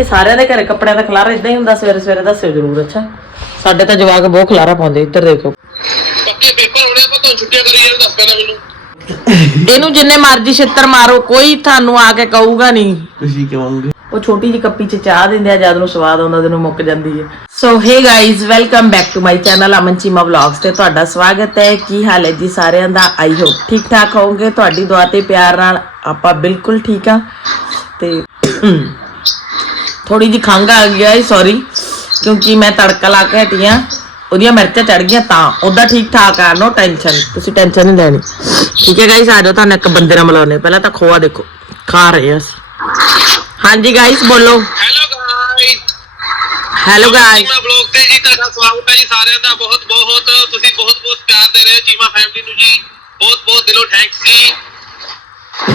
ਇਹ ਸਾਰਿਆਂ ਦੇ ਘਰੇ ਕੱਪੜਿਆਂ ਦਾ ਖਲਾਰਾ ਇਦਾਂ ਹੀ ਹੁੰਦਾ ਸਵੇਰੇ ਸਵੇਰੇ ਦੱਸਿਓ ਜਰੂਰ ਅੱਛਾ। ਸਾਡੇ ਤਾਂ ਜਵਾਕ ਬਹੁਤ ਖਲਾਰਾ ਪਾਉਂਦੇ ਇੱਧਰ ਦੇਖੋ। ਪੱਕੇ ਪੇਪਰ ਹੋਣੇ ਆਪਾਂ ਤੁਹਾਨੂੰ ਛੁੱਟੀਆਂ ਕਰੀ ਜਾਣ ਦੱਸ ਪਹਿਲਾਂ ਮੈਨੂੰ। ਇਹਨੂੰ ਜਿੰਨੇ ਮਰਜ਼ੀ ਛਿੱਤਰ ਮਾਰੋ ਕੋਈ ਤੁਹਾਨੂੰ ਆ ਕੇ ਕਹੂਗਾ ਨਹੀਂ। ਤੁਸੀਂ ਕਹੋਗੇ ਉਹ ਛੋਟੀ ਜਿਹੀ ਕੱਪੀ ਚ ਚਾਹ ਦਿੰਦੇ ਆ ਜਦ ਨੂੰ ਸਵਾਦ ਆਉਂਦਾ ਜਦੋਂ ਮੁੱਕ ਜਾਂਦੀ ਹੈ। So hey guys welcome back to my channel Aman Cheema vlogs ਤੇ ਤੁਹਾਡਾ ਸਵਾਗਤ ਹੈ। ਕੀ ਹਾਲ ਹੈ ਜੀ ਸਾਰਿਆਂ ਦਾ? ਆਈ ਹੋਪ ਠੀਕ ਠਾਕ ਹੋਵੋਗੇ। ਤੁਹਾਡੀ ਦੁਆ ਤੇ ਪਿਆਰ ਨਾਲ ਆਪਾਂ ਬਿਲਕੁਲ ਠੀਕ ਆ ਤੇ ਥੋੜੀ ਜਿਹੀ ਖੰਘ ਆ ਗਈ ਹੈ ਸੌਰੀ ਕਿਉਂਕਿ ਮੈਂ ਤੜਕਾ ਲਾ ਕੇ ਹਟੀ ਆਂ ਉਹਦੀਆਂ ਮਿਰਚਾਂ ਚੜ ਗਈਆਂ ਤਾਂ। ਉਹਦਾ ਠੀਕ ਠਾਕ ਆ ਨੋ ਟੈਨਸ਼ਨ ਤੁਸੀਂ ਟੈਨਸ਼ਨ ਨਹੀਂ ਲੈਣੀ। ਠੀਕ ਹੈ ਗਾਇਸ ਆ ਜਾਓ ਤੁਹਾਨੂੰ ਇੱਕ ਬੰਦੇ ਨਾਲ ਮਿਲਾਉਣੇ ਪਹਿਲਾਂ ਤਾਂ ਖੋਆ ਦੇਖੋ ਖਾ ਰਹੇ ਆ ਅਸੀਂ। ਹਾਂਜੀ ਗਾਇਸ ਬੋਲੋ। Hello guys hello guys Cheema blog ਤੇ ਜੀ ਤੁਹਾਡਾ ਸਵਾਗਤ ਹੈ ਜੀ ਸਾਰਿਆਂ ਦਾ। ਬਹੁਤ ਬਹੁਤ ਤੁਸੀਂ ਬਹੁਤ ਬਹੁਤ ਪਿਆਰ ਦੇ ਰਹੇ ਹੋ ਚੀਮਾ ਫੈਮਿਲੀ ਨੂੰ ਜੀ। ਬਹੁਤ ਬਹੁਤ ਦਿਲੋਂ ਥੈਂਕਸ ਜੀ।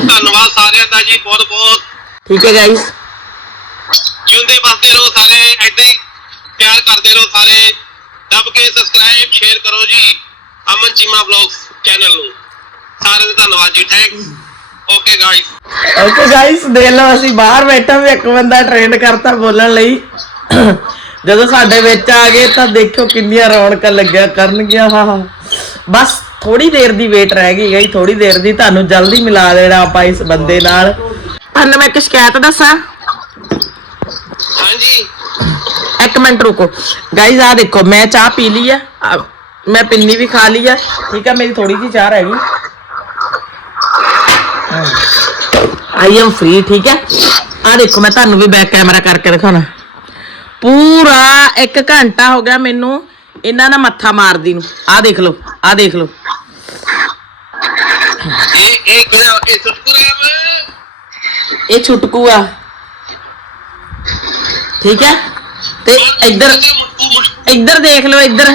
ਧੰਨਵਾਦ ਸਾਰਿਆਂ ਦਾ ਜੀ ਬਹੁਤ ਬਹੁਤ। ਠੀਕ ਹੈ ਗਾਇਸ ਜਿਉਂਦੇ ਵਸਦੇ ਰਹੋ ਸਾਰੇ ਹੀ ਪਿਆਰ ਕਰਦੇ ਰਹੋ ਸਾਰੇ। ਦੱਬ ਕੇ ਸਬਸਕ੍ਰਾਈਬ ਸ਼ੇਅਰ ਕਰੋ ਜੀ। ਅਮਨ ਚੀਮਾ ਬਲੌਗਸ ਚੈਨਲ ਨੂੰ। ਸਾਰਿਆਂ ਦਾ ਧੰਨਵਾਦ ਜੀ thanks okay guys okay guys ਦੇਖ ਲਓ ਅਸੀਂ ਬਾਹਰ ਬੈਠਾ ਵੀ ਇੱਕ ਬੰਦਾ ਟ੍ਰੇਨ ਕਰਤਾ ਬੋਲਣ ਲਈ। ਜਦੋਂ ਸਾਡੇ ਵਿੱਚ ਆ ਗਏ ਤਾਂ ਦੇਖੋ ਕਿੰਨੀਆਂ ਰੌਣਕਾਂ ਲੱਗਿਆ ਕਰਨਗੀਆਂ ਹਾਂ ਹਾਂ। ਬਸ ਥੋੜੀ ਦੇਰ ਦੀ ਵੇਟ ਰਹਿ ਗਈ ਗਈ ਥੋੜੀ ਦੇਰ ਦੀ। ਤੁਹਾਨੂੰ ਜਲਦੀ ਮਿਲਾ ਦੇਣਾ ਆਪਾਂ ਇਸ ਬੰਦੇ ਨਾਲ। ਤੁਹਾਨੂੰ ਮੈਂ ਇੱਕ ਸ਼ਿਕਾਇਤ ਦੱਸਾਂ? ਹਾਂਜੀ। ਇੱਕ ਮਿੰਟ ਰੁਕੋ। ਗਾਇਜ਼ ਆ ਦੇਖੋ ਮੈਂ ਚਾਹ ਪੀ ਲਈ ਆ। ਮੈਂ ਪਿੰਨੀ ਵੀ ਖਾ ਲਈ ਆ। ਠੀਕ ਆ ਮੇਰੀ ਥੋੜੀ ਜਿਹੀ ਚਾਹ ਰਹਿ ਗਈ। ਆਈ ਐਮ ਫ੍ਰੀ ਠੀਕ ਹੈ ਆ ਦੇਖੋ ਮੈਂ ਤੁਹਾਨੂੰ ਵੀ ਬੈਕ ਕੈਮਰਾ ਕਰਕੇ ਦਿਖਾਉਣਾ। ਪੂਰਾ 1 ਘੰਟਾ ਹੋ ਗਿਆ ਮੈਨੂੰ ਇਹਨਾਂ ਨਾਲ ਮੱਥਾ ਮਾਰਦੀ ਨੂੰ। ਆ ਦੇਖ ਲਓ ਆ ਦੇਖ ਲਓ। ਇਹ ਇਹ ਕਿਹੜਾ ਇਹ ਸਤਪੁਰਾ ਇਹ ਛੁਟਕੂ ਆ। ਠੀਕ ਹੈ? ਤੇ ਇੱਧਰ ਇੱਧਰ ਦੇਖ ਲਓ ਇੱਧਰ।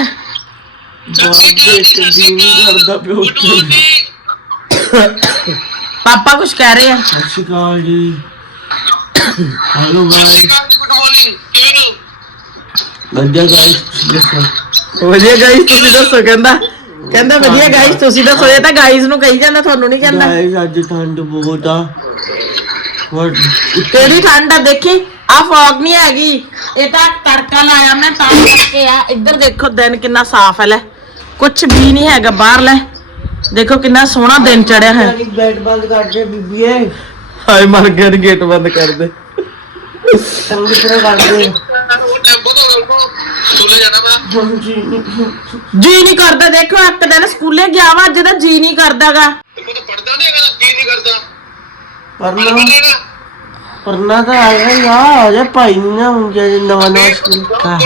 ਪਾਪਾ ਕੁਝ ਕਹਿ ਰਹੇ ਆ? ਸਤਿ ਸ਼੍ਰੀ ਅਕਾਲ ਜੀ। ਹੈਲੋ ਗਾਇਸ ਹੋ? ਵਧੀਆ ਗਾਇਸ ਵਧੀਆ ਗਾਈਸ ਤੁਸੀਂ ਦੱਸੋ ਕਹਿੰਦਾ ਕਹਿੰਦਾ ਵਧੀਆ ਗਾਈਸ ਤੁਸੀਂ ਦੱਸੋ ਇਹ ਤਾਂ ਗਾਈਸ ਨੂੰ ਕਹੀ ਜਾਂਦਾ ਤੁਹਾਨੂੰ ਨਹੀਂ ਕਹਿੰਦਾ। ਗਾਇਸ ਅੱਜ ਠੰਡ ਬਹੁਤ ਆ। ਕਿਹੜੀ ਠੰਡ ਆ ਦੇਖੀ? ਆ ਫੌਗ ਨਹੀਂ ਹੈਗੀ। ਇਹ ਤਾਂ ਤੜਕਾ ਲਾਇਆ ਮੈਂ ਤਾਂ ਕਰਕੇ ਆ। ਇੱਧਰ ਦੇਖੋ ਦਿਨ ਕਿੰਨਾ ਸਾਫ਼ ਹੈ ਲੈ। ਕੁਝ ਵੀ ਨਹੀਂ ਹੈਗਾ ਬਾਹਰ ਲੈ। ਦੇਖੋ ਕਿੰਨਾ ਸੋਹਣਾ ਦਿਨ ਚੜਿਆ ਹੈ। ਬੈਟ ਬੰਦ ਕਰ ਦੇ ਬੀਬੀਏ ਹਾਏ ਮਰ ਗਿਆ ਗੇਟ ਬੰਦ ਕਰ ਦੇ। ਉਹ ਟੈਂਪੋ ਤੋਂ ਜਾਣਾ ਵਾ। ਜੀ ਨਹੀਂ ਕਰਦਾ। ਦੇਖੋ ਇੱਕ ਦਿਨ ਸਕੂਲੇ ਗਿਆ ਵਾ ਅੱਜ ਦਾ ਜੀ ਨਹੀਂ ਕਰਦਾਗਾ। ਤੇ ਕੋਈ ਪੜਦਾ ਨਹੀਂ ਹੈਗਾ ਕੀ ਨਹੀਂ ਕਰਦਾ। ਪਰਨਾ ਪੜ੍ਹਨਾ। ਪਰਨਾ ਤਾਂ ਆ ਗਿਆ ਯਾ ਆ ਜਾ ਭਾਈ ਨਾ ਹੁਣ ਜੇ ਨਵਾਂ ਨਵਾਂ ਸਕੂਲ ਜਾਓ।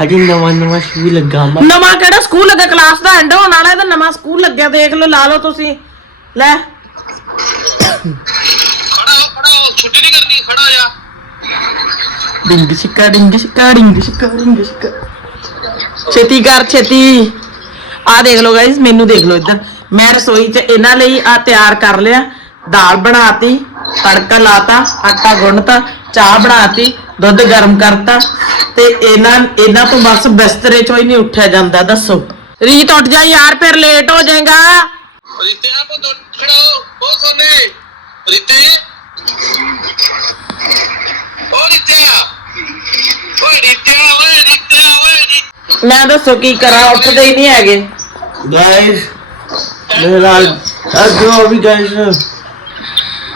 ਹਜੇ ਨਵਾਂ ਨਵਾਂ ਸਕੂਲ ਲੱਗਾ ਮੈਂ ਨਵਾਂ ਕਿਹੜਾ ਸਕੂਲ ਲੱਗਾ? ਕਲਾਸ ਦਾ ਐਂਡ ਹੋਣ ਵਾਲਾ ਇਹਦਾ ਨਵਾਂ ਸਕੂਲ ਲੱਗਿਆ ਦੇਖ ਲਓ ਲਾ ਲਓ ਤੁਸੀਂ। ਲੈ। ਖੜਾ ਹੋ ਖੜਾ ਹੋ ਛੁੱਟੀ ਨਹੀਂ ਕਰਨੀ ਖੜਾ ਹੋ ਜਾ। ਡਿੰਗ ਛਿੱਕਾ ਡਿੰਗ ਛਿੱਕਾ ਡਿੰਗ ਛਿੱਕਾ ਡਿੰਗ ਛਿੱਕਾ ਛੇਤੀ ਕਰ ਛੇਤੀ। ਆ ਦੇਖ ਲਓ ਗਾਇਸ ਮੈਨੂੰ ਦੇਖ ਲਓ ਇੱਧਰ। ਮੈਂ ਰਸੋਈ 'ਚ ਇਹਨਾਂ ਲਈ ਆ ਤਿਆਰ ਕਰ ਲਿਆ ਦਾਲ ਬਣਾਤੀ। ਤੜਕਾ ਲਾਤਾ ਆਟਾ ਗੁੰਨਤਾ ਚਾਹ ਬਣਾਤੀ ਦੁੱਧ ਗਰਮ ਕਰਤਾ ਤੇ ਇਹਨਾਂ ਇਹਨਾਂ ਤੋਂ ਬਸ ਬਿਸਤਰੇ 'ਚੋਂ ਹੀ ਨਹੀਂ ਉੱਠਿਆ ਜਾਂਦਾ ਦੱਸੋ। ਰੀਤ ਉੱਠ ਜਾ ਯਾਰ ਫਿਰ ਲੇਟ ਹੋ ਜਾਏਗਾ। ਰਿਤੇ ਆਪੋ ਤੋਂ ਖੜਾ ਹੋ ਉਹ ਸੋਨੇ ਰਿਤੇ। ਉਹ ਰਿਤੇ। ਓਏ ਰਿਤੇ ਓਏ ਰਿਤੇ ਓਏ ਰਿਤੇ। ਮੈਂ ਦੱਸੋ ਕੀ ਕਰਾਂ? ਉੱਠਦੇ ਹੀ ਨਹੀਂ ਹੈਗੇ। ਗਾਇਸ ਮੇਰਾ ਅੱਜ ਉਹ ਵੀ ਗਾਇਸ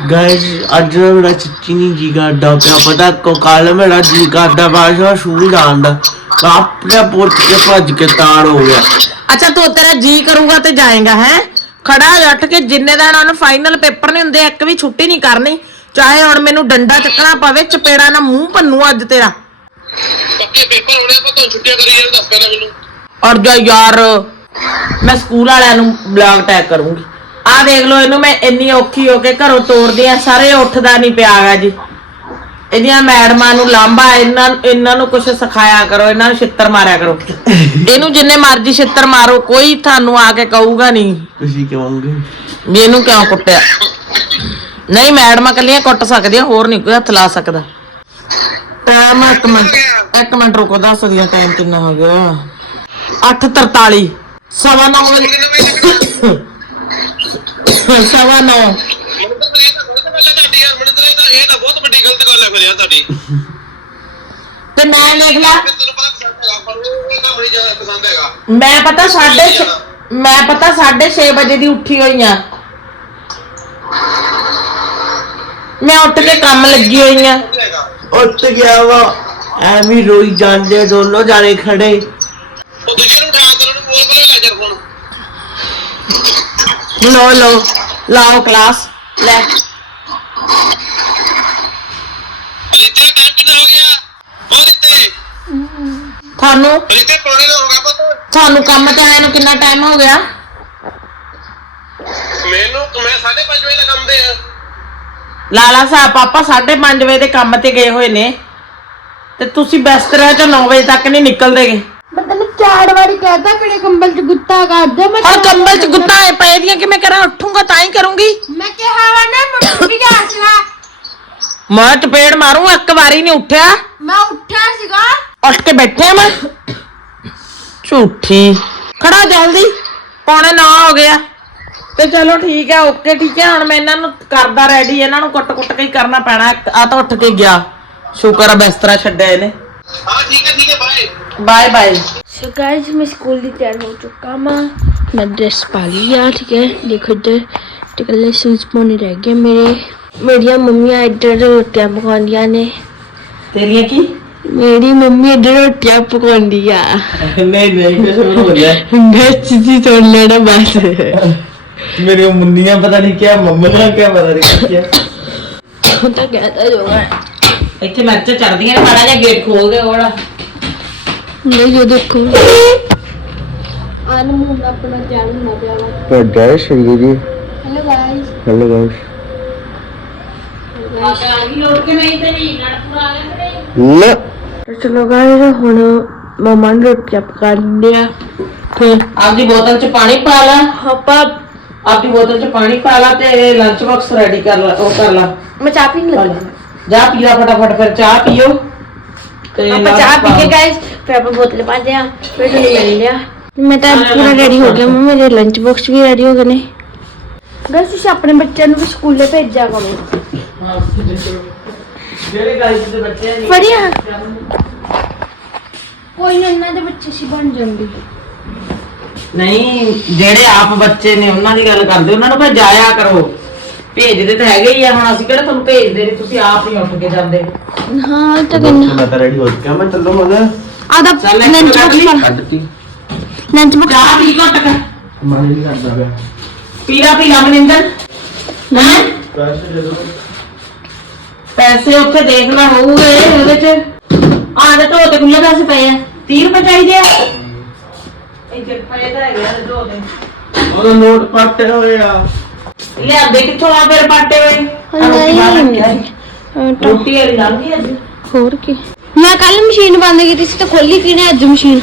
ਗਾਇਸ ਅੱਜ ਨਾ ਮੇਰਾ ਚਿੱਚੀ ਨਹੀਂ ਜੀ ਕਰਦਾ ਪਿਆ। ਪਤਾ ਕੋ ਕੱਲ ਮੇਰਾ ਜੀ ਕਰਦਾ ਬਾਸ਼ਾ ਸ਼ੂਲ ਜਾਣ ਦਾ। ਆਪਣੇ ਪੁੱਤ ਕੇ ਭੱਜ ਕੇ ਤਾੜ ਹੋ ਗਿਆ। ਅੱਛਾ ਤੂੰ ਤੇਰਾ ਜੀ ਕਰੂਗਾ ਤੇ ਜਾਏਗਾ ਹੈ? ਖੜਾ ਉੱਠ ਕੇ ਜਿੰਨੇ ਦਿਨ ਉਹਨੂੰ ਫਾਈਨਲ ਪੇਪਰ ਨਹੀਂ ਹੁੰਦੇ ਇੱਕ ਵੀ ਛੁੱਟੀ ਨਹੀਂ ਕਰਨੀ। ਚਾਹੇ ਹੁਣ ਮੈਨੂੰ ਡੰਡਾ ਚੱਕਣਾ ਪਵੇ ਚਪੇੜਾ ਨਾ ਮੂੰਹ ਭੰਨੂ ਅੱਜ ਤੇਰਾ। ਪੱਕੇ ਪੇਪਰ ਹੋਣੇ ਆਪਾਂ ਤੁਹਾਨੂੰ ਛੁੱਟੀਆਂ ਕਰੀ ਜਾਣ ਦੱਸ ਪਹਿਲਾਂ ਮੈਨੂੰ। ਔਰ ਜਾ ਯਾਰ। ਮੈਂ ਸਕੂਲ ਵਾਲਿਆਂ ਨੂੰ ਬਲੌਗ ਟੈਗ ਕਰੂੰਗੀ। ਆਹ ਦੇਖ ਲਓ ਇਹਨੂੰ ਮੈਂ ਇੰਨੀ ਔਖੀ ਹੋ ਕੇ ਘਰੋਂ ਤੋਰਦੀ ਆ ਸਾਰੇ ਉੱਠਦਾ ਨਹੀਂ ਪਿਆਗਾ ਜੀ। ਇਹਦੀਆਂ ਮੈਡਮਾਂ ਨੂੰ ਲਾਂਭਾ ਇਹਨਾਂ ਇਹਨਾਂ ਨੂੰ ਕੁਝ ਸਿਖਾਇਆ ਕਰੋ ਇਹਨਾਂ ਨੂੰ ਛਿੱਤਰ ਮਾਰਿਆ ਕਰੋ। ਇਹਨੂੰ ਜਿੰਨੇ ਮਰਜ਼ੀ ਛਿੱਤਰ ਮਾਰੋ ਕੋਈ ਤੁਹਾਨੂੰ ਆ ਕੇ ਕਹੂਗਾ ਨਹੀਂ ਤੁਸੀਂ ਕਹੋਗੇ ਵੀ ਇਹਨੂੰ ਕਿਉਂ ਕੁੱਟਿਆ? ਨਹੀਂ ਮੈਡਮਾਂ ਕੱਲੀਆਂ ਕੁੱਟ ਸਕਦੀਆਂ ਹੋਰ ਨਹੀਂ ਕੋਈ ਹੱਥ ਲਾ ਸਕਦਾ। ਟਾਈਮ ਇੱਕ ਮਿੰਟ ਇੱਕ ਮਿੰਟ ਰੁਕੋ ਦੱਸ ਦਿਆਂ ਟਾਈਮ ਕਿੰਨਾ ਹੋ ਗਿਆ। 8:43 ਸਵਾ ਨੌ ਵਜੇ। ਸਵਾ ਨੌ। ਮੈਨੂੰ ਤਾਂ ਇਹ ਤਾਂ ਗਲਤ ਗੱਲ ਹੈ ਤੁਹਾਡੀ ਯਾਰ ਮੈਨੂੰ ਤਾਂ ਇਹ ਤਾਂ ਇਹ ਤਾਂ ਬਹੁਤ ਵੱਡੀ ਬੜੀ ਗਲਤ ਗੱਲ ਹੈ ਫਿਰ ਯਾਰ ਤੁਹਾਡੀ ਤੇ ਮੈਂ ਲਾ ਤੈਨੂੰ ਪਤਾ ਪਸੰਦ ਹੈਗਾ ਪਰ ਉਹ ਇਹ ਕੰਮ ਬੜੀ ਜ਼ਿਆਦਾ ਪਸੰਦ ਹੈਗਾ ਮੈਂ ਪਤਾ 6:30 ਮੈਂ ਪਤਾ 6:30 ਵਜੇ ਦੀ ਉੱਠੀ ਹੋਈ ਆ। ਮੈਂ ਉੱਠ ਕੇ ਕੰਮ ਲੱਗੀ ਹੋਈ ਆ। ਪਸੰਦ ਹੈਗਾ ਉੱਠ ਗਿਆ ਵਾ। ਐਵੇਂ ਰੋਈ ਜਾਂਦੇ ਦੋਨੋਂ ਜਾਣੇ ਖੜੇ। ਉਹ ਦੂਜੇ ਨੂੰ ਉਠਾ ਕਰ ਉਹਨੂੰ ਬੋਲ ਬੋਲ ਲੈ ਜਰ ਫੋਨ। ਲੋ ਲੋ ਲਾਓ ਕਲਾਸ ਲੈ। ਰਿਤੇ ਕਿੰਨਾ ਹੋ ਗਿਆ? ਉਹ ਰਿਤੇ ਤੁਹਾਨੂੰ? ਰਿਤੇ ਪੌਣੇ ਦਾ ਹੋ ਗਿਆ ਪੁੱਤ। ਤੁਹਾਨੂੰ ਕੰਮ ਤੇ ਆਏ ਨੂੰ ਕਿੰਨਾ ਟਾਈਮ ਹੋ ਗਿਆ? ਮੈਨੂੰ ਮੈਂ 5:30 ਵਜੇ ਦਾ ਕੰਮ ਤੇ ਆ। ਲਾਲਾ ਸਾਹਿਬ ਪਾਪਾ 5:30 ਵਜੇ ਦੇ ਕੰਮ ਤੇ ਗਏ ਹੋਏ ਨੇ। ਤੇ ਤੁਸੀਂ ਬਿਸਤਰੇ ਚੋਂ 9 ਵਜੇ ਤੱਕ ਨਹੀਂ ਨਿਕਲਦੇਗੇ। ਮੈਂ ਤੈਨੂੰ ਚਾਰ ਵਾਰੀ ਕਹਿਤਾ ਕਿਹੜੇ ਕੰਬਲ 'ਚ ਗੁੱਤਾ ਕਰ ਦੇ ਮੈਂ ਔਰ ਕੰਬਲ 'ਚ ਗੁੱਤਾ ਆਏ ਪਏ ਦੀਆਂ ਕਿ ਮੈਂ ਕਰਾਂ ਉੱਠੂੰਗਾ ਤਾਂ ਹੀ ਕਰੂੰਗੀ। ਮੈਂ ਕਿਹਾ ਵਾ ਨਾ ਮੈਂ ਵੀ ਗਿਆ ਸੀਗਾ। ਮੈਂ ਚਪੇੜ ਮਾਰੂੰ ਇੱਕ ਵਾਰੀ ਨਹੀਂ ਉੱਠਿਆ। ਮੈਂ ਉੱਠਿਆ ਸੀਗਾ। ਉੱਠ ਕੇ ਬੈਠਿਆ ਮੈਂ। ਝੂਠੀ। ਖੜਾ ਜਲਦੀ ਪੌਣੇ 9 ਹੋ ਗਿਆ ਤੇ ਚਲੋ ਠੀਕ ਹੈ ਓਕੇ ਠੀਕ ਹੈ ਹੁਣ ਮੈਂ ਇਹਨਾਂ ਨੂੰ ਕਰਦਾ ਰੈਡੀ ਇਹਨਾਂ ਨੂੰ ਕੁੱਟ ਕੁੱਟ ਕੇ ਹੀ ਕਰਨਾ ਪੈਣਾ। ਆ ਤਾਂ ਉੱਠ ਕੇ ਗਿਆ। ਸ਼ੁਕਰ ਆ ਬਿਸਤਰਾ ਛੱਡਿਆ ਇਹਨੇ। ਹਾਂ ਠੀਕ ਹੈ ਠੀਕ ਹੈ ਬਾਏ ਸੋ ਗਾਇਸ ਮੈਂ ਸਕੂਲ ਦੀ ਤਿਆਰ ਹੋ ਚੁੱਕਾ ਮੈਂ ਮੈਂ ਡਰੈਸ ਪਾ ਲਈ ਆ ਠੀਕ ਹੈ ਦੇਖੋ ਇੱਧਰ ਟਿਕਲੇ ਸ਼ੂਜ਼ ਪਾਉਣੇ ਰਹਿ ਗਏ ਮੇਰੇ ਮੇਰੀਆਂ ਮੰਮੀਆਂ ਇੱਧਰ ਰੋਟੀਆਂ ਪਕਾਉਂਦੀਆਂ ਨੇ ਤੇਰੀਆਂ ਕੀ ਮੇਰੀ ਮੰਮੀ ਇੱਧਰ ਰੋਟੀਆਂ ਪਕਾਉਂਦੀ ਆ ਨਹੀਂ ਨਹੀਂ ਕੁਝ ਹੋ ਗਿਆ ਮੈਂ ਚੀਜ਼ੀ ਤੋੜ ਲੈਣਾ ਬਸ ਮੇਰੇ ਮੁੰਨੀਆਂ ਪਤਾ ਨਹੀਂ ਕਿਆ ਮੰਮਾ ਕਿਆ ਪਤਾ ਨਹੀਂ ਕਿਆ ਉਹ ਤਾਂ ਕਹਤਾ ਜੋਗਾ ਇੱਥੇ ਮਿਰਚ ਚੜਦੀਆਂ ਨੇ ਮਾੜਾ ਜਿਹਾ ਗੇਟ ਖੋਲ ਦੇ ਉਹੜਾ ਨਹੀਂ ਜੋ ਦੇਖੋ ਆਨ ਮੁੰਡਾ ਆਪਣਾ ਤਿਆਰ ਹੋਣਾ ਪਿਆ ਵਾ ਪਰ ਜੈ। ਸ਼੍ਰੀ ਜੀ ਹੈਲੋ ਗਾਇਸ ਹੈਲੋ ਗਾਇਸ ਨਾ। ਚਲੋ ਗਾਇਸ ਹੁਣ ਮਮਾ ਨੇ ਰੋਟੀਆਂ ਪਕਾ ਲਿਆ ਫਿਰ ਆਪਦੀ ਬੋਤਲ 'ਚ ਪਾਣੀ ਪਾ ਲਾ। ਆਪਾਂ ਆਪਦੀ ਬੋਤਲ 'ਚ ਪਾਣੀ ਪਾ ਲਾ ਤੇ ਲੰਚ ਬਾਕਸ ਰੈਡੀ ਕਰ ਲਾ ਉਹ ਕਰ ਲਾ। ਮੈਂ ਚਾਹ ਪੀਣ ਲੱਗੀ। ਜਾ ਪੀ ਲਾ ਫਟਾਫਟ ਫਿਰ ਚਾਹ ਪੀਓ। ਤੇ ਆਪਾਂ lunch ਚਾਹ ਪੀ ਕੇ ਪਾਓ। ਗਾਇਸ ਫਿਰ ਆਪਾਂ ਬੋਤਲ ਪਾ ਲਿਆ ਫਿਰ ਤੁਹਾਨੂੰ ਮਿਲ ਲਿਆ ਮੈਂ ਤਾਂ ਪੂਰਾ ਰੈਡੀ ਹੋ ਗਿਆ ਮੰਮਾ ਮੇਰੇ ਲੰਚ ਬਾਕਸ ਵੀ ਰੈਡੀ ਹੋ ਗਏ ਨੇ। ਗਾਇਸ ਤੁਸੀਂ ਆਪਣੇ ਬੱਚਿਆਂ ਨੂੰ ਵੀ ਸਕੂਲੇ ਭੇਜਿਆ ਕਰੋ। ਹਾਂ, ਜਿਹੜੇ ਗਾਇਸ ਦੇ ਬੱਚੇ ਨੇ ਫੜਿਆ? ਕੋਈ ਨਾ ਇਹਨਾਂ ਦੇ ਬੱਚੇ ਸੀ ਬਣ ਜਾਂਦੇ। ਨਹੀਂ ਜਿਹੜੇ ਆਪ ਬੱਚੇ ਨੇ ਉਹਨਾਂ ਦੀ ਗੱਲ ਕਰਦੇ ਉਹਨਾਂ ਨੂੰ ਭਾਈ ਜਾਇਆ ਕਰੋ। ਭੇਜਦੇ ਤਾਂ ਹੈਗੇ ਹੀ ਆ ਹੁਣ ਅਸੀਂ ਕਿਹੜਾ ਤੁਹਾਨੂੰ ਭੇਜਦੇ ਨਹੀਂ ਤੁਸੀਂ ਆਪ ਹੀ ਉੱਠ ਕੇ ਜਾਂਦੇ। ਹਾਂ ਉਹ ਤਾਂ ਕਹਿੰਦਾ ਮੈਂ ਤਾਂ ਰੈਡੀ ਹੋ ਚੁੱਕਿਆ ਮੈਂ ਚੱਲੋ ਮਗਰ। ਆਦਾ ਚੱਲ ਇੱਕ ਲੰਚ ਕੱਢ ਲਈ। ਬਾਕਸ ਕੱਢਤੀ ਲੰਚ ਬਾਕਸ ਚਾਹ ਪੀ ਘੁੱਟ ਕੇ। ਮਨ ਨਹੀਂ ਕਰਦਾ ਪਿਆ। ਪੀਲਾ ਪੀਲਾ ਮਨਿੰਦਰ। ਹੈਂ? ਪੈਸੇ ਦੇ ਦੋ ਪੈਸੇ ਉੱਥੇ ਦੇਖ ਲੈ ਹੋਊਗੇ ਉਹਦੇ ਚ। ਆਹ ਤੇ ਤੇ ਖੁੱਲੇ ਪੈਸੇ ਪਏ ਆ। 30 ਰੁਪਏ ਚਾਹੀਦੇ ਆ। ਇੱਥੇ ਪਏ ਤਾਂ ਹੈਗੇ ਆ ਦੋ ਦੇ ਉਹਦਾ ਨੋਟ ਪੱਟੇ ਹੋਏ ਆ ਲਿਆਂਦੇ ਕਿੱਥੋਂ ਆ ਫਿਰ ਵਾਲੀ? ਲੰਘੀ ਅੱਜ। ਹੋਰ ਕੀ? ਮੈਂ ਕੱਲ ਮਸ਼ੀਨ ਬੰਦ ਕੀਤੀ ਸੀ ਤੇ ਖੋਲੀ ਕਿਨੇ ਅੱਜ ਮਸ਼ੀਨ?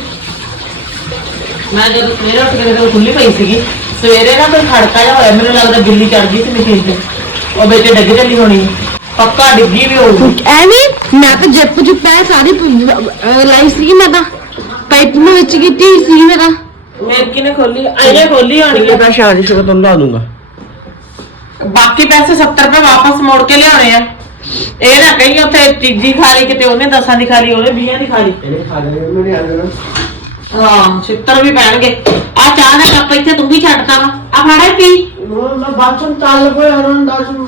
ਮੈਂ ਜਦੋਂ ਸਵੇਰੇ ਉੱਠ ਕੇ ਦੇਖਿਆ ਖੁੱਲੀ ਪਈ ਸੀਗੀ। ਸਵੇਰੇ ਨਾ ਕੋਈ ਖੜਕਾ ਜਿਹਾ ਹੋਇਆ ਮੈਨੂੰ ਲੱਗਦਾ ਬਿੱਲੀ ਚੜ ਗਈ ਸੀ ਮਸ਼ੀਨ ਤੇ। ਉਹ ਵਿੱਚ ਡਿੱਗ ਚੱਲੀ ਹੋਣੀ। ਪੱਕਾ ਡਿੱਗੀ ਵੀ ਹੋਊਗੀ ਐਵੇਂ ਮੈਂ ਤਾਂ ਜਿੱਪ ਜੁੱਪ ਐ ਸਾਰੀ ਲਾਈ ਸੀ ਮੈਂ ਤਾਂ। ਪਾਈਪ ਨੂੰ ਵਿੱਚ ਕੀਤੀ ਸੀ ਮੈਂ ਤਾਂ। ਮੇਰੇ ਕਿਨੇ ਖੋਲੀ? ਆਈਨੇ ਖੋਲੀ ਹੋਣੀ ਇਹ ਆ ਤਾਂ ਸ਼ਾਦੀ ਸ਼ੁਰੂ ਤੋਂ ਲਾ ਦੂੰਗਾ ਬਾਕੀ ਪੈਸੇ 70 ਰੁਪਏ ਵਾਪਸ ਮੋੜ ਕੇ ਲਿਆਉਣੇ ਆ। ਇਹ ਨਾ ਕਹੀਂ ਉੱਥੇ ਤੀਜੀ ਖਾ ਲਈ ਕਿਤੇ ਉਹਨੇ ਦਸਾਂ ਦੀ ਖਾ ਲਈ ਉਹਨੇ 20 ਦੀ ਖਾ ਲਈ ਇਹਨੇ ਖਾ ਲੈਣੇ ਆ ਜਾਣਾ। ਹਾਂ 70 ਵੀ ਪੈਣਗੇ। ਆ ਚਾਹ ਦਾ ਕੱਪ ਇੱਥੇ ਤੂੰ ਵੀ ਛੱਡਤਾ ਵਾ ਆ ਫੜਾ ਪੀ ਉਹ ਮੈਂ ਬਾਥਰੂਮ ਚੱਲ ਪਿਆ ਹਰਨ ਦੱਸ। ਨੂੰ